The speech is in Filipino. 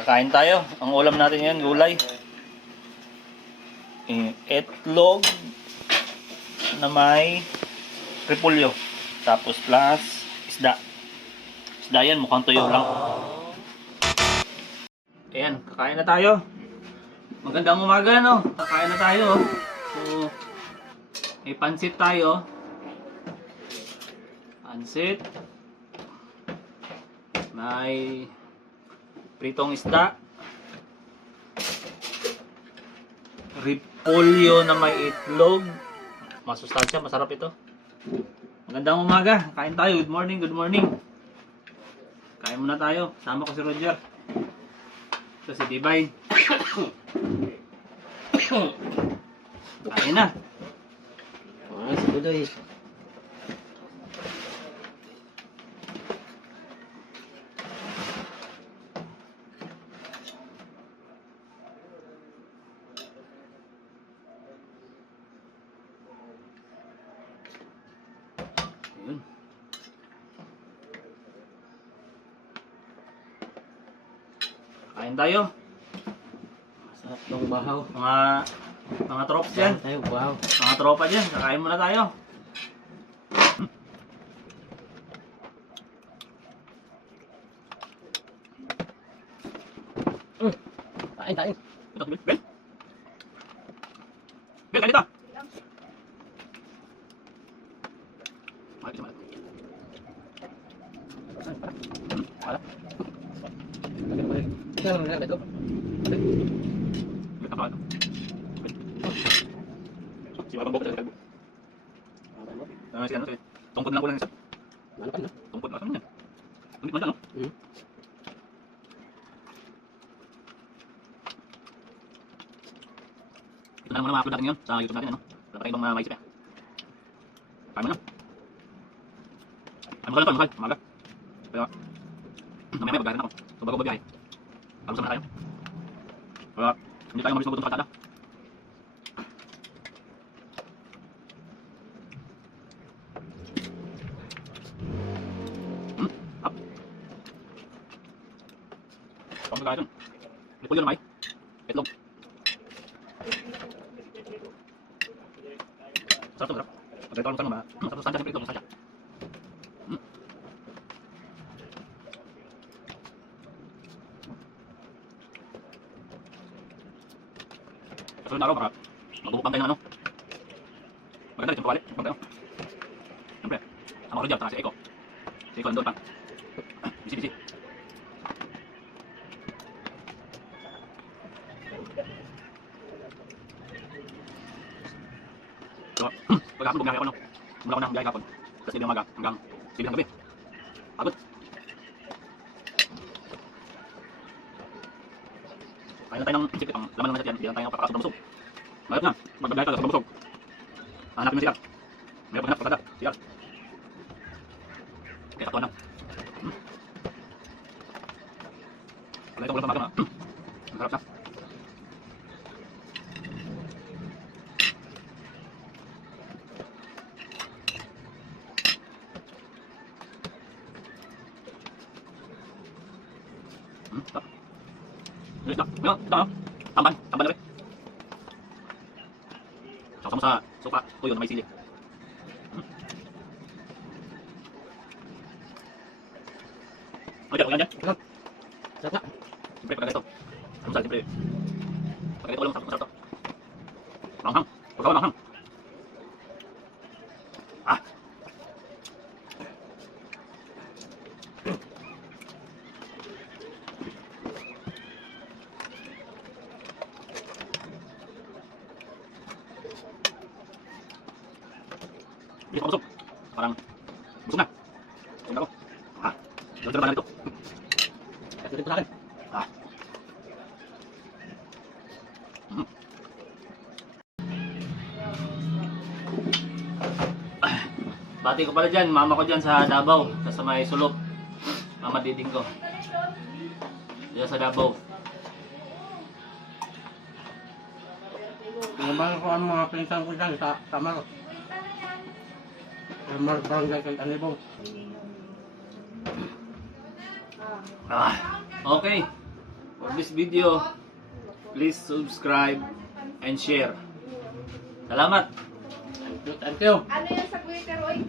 Kakain tayo. Ang ulam natin yan, gulay. Itlog na may repolyo. Tapos plus isda. Isda yan, mukhang tuyo lang. Ayan, kakain na tayo. Magandang umaga, no? Kakain na tayo. So, may pansit tayo. Pansit. May pritong isda. Repolyo na may itlog. Masustansya, masarap ito. Magandang umaga. Kain tayo. Good morning, good morning. Kain muna tayo. Sama ko si Roger. Ito si Tibay. Kain na. Si Budoy. Ayun. Kain tayo. Masarap ng bahaw. Mga trops yan. Tayo, bahaw. Mga tropa dyan. Kakain muna tayo. Kain, kain. Ito, Bel. Bel, kain dito. Mahal ito, mahal. Mahal. Ito lang nila ito. Bel, kapal. Bel. Si Babang Boko talaga. Si ano, tungkod lang ko lang isa. Ano pa na? Tungkod lang. Ano yan? Tungkod lang, no? Ito na naman ma-upload natin yun sa YouTube natin, ano? Wala pa ibang maisip eh. Kaya mo na. Ay, makal, umaga. Pero, mamaya magkakaroon ako. So, bago mabiyahe. Kamusta na tayo? Kaya, hindi tayo mabilis magutom sa kalsada. Up. Pang magkakaroon. Repolyo na may itlog. Sarap to, sarap. Pagkakita ko lang masarap sustansya, siyempre ito, sustansya. Kasunod na araw, baka magbubukan tayo ng ano. Maganda rin, tempawali. Bukan tayo. Siyempre, sama ko rin dyan, taka si Eko. Si Eko nandun pa. Bisi. So, pagkakapon bumiyahe ako, no? Mula ko na biyahe kapon. Sa 7 ng umaga hanggang 7 ng gabi. Pagod. Kaya na tayo ng sipit ang laman ng masakyan. Hindi lang tayo napakasok ng busog. Mayroon na. Magbabiyahe tayo sa busog. Hanapin mo siya. Mayroon paghanap pagkada. Siya. Kaya tatuan lang. Kaya itong ulam pamaga na. Masarap na. Stop. Stop. Yo, stop. Tamban na rin. Sama sa sopa, tuyo na may sili. Oke, ulang dyan. Sarap na. Siyempre, pagka ganito. Almusal, siyempre. Pagka ganito ulam, masarap to. Manghang. Pagkawa manghang. Ah. Hindi pa busog. Parang busog na. Busog na ako. Ah. Dito na ito. Ito rin po sa akin. Ah. Bati ko pala dyan, mama ko dyan sa Davao, sa may sulok. Mama Diding ko. Diyan sa Davao. Naman ko ang mga pinsan ko dyan sa Tamar. Tamar barangay kay Anibong. Ah, okay. for this video. Please subscribe and share. Salamat! Thank you. Ano yan sa Twitter, oy?